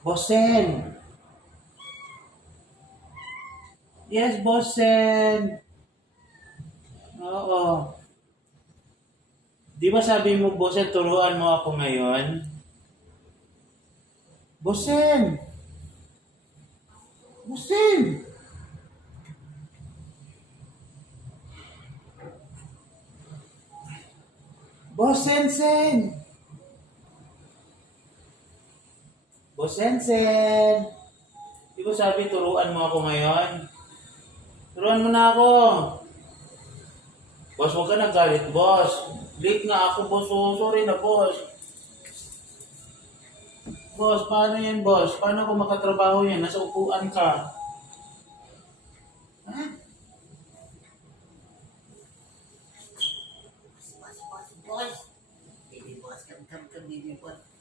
Bossen! Yes, Bossen! Oo. Di ba sabi mo, Bossen, turuan mo ako ngayon? Bossen! Bossen! Bossensen! Bossensen! Di ba sabi, turuan mo ako ngayon? Turuan mo na ako! Boss, huwag ka nagalit, boss. Late nga ako, boss. Oh, sorry na, boss. Boss, paano yan, boss? Paano ako makatrabaho yan? Nasa upuan ka. Ha? Boss. Baby boss, come, baby boss.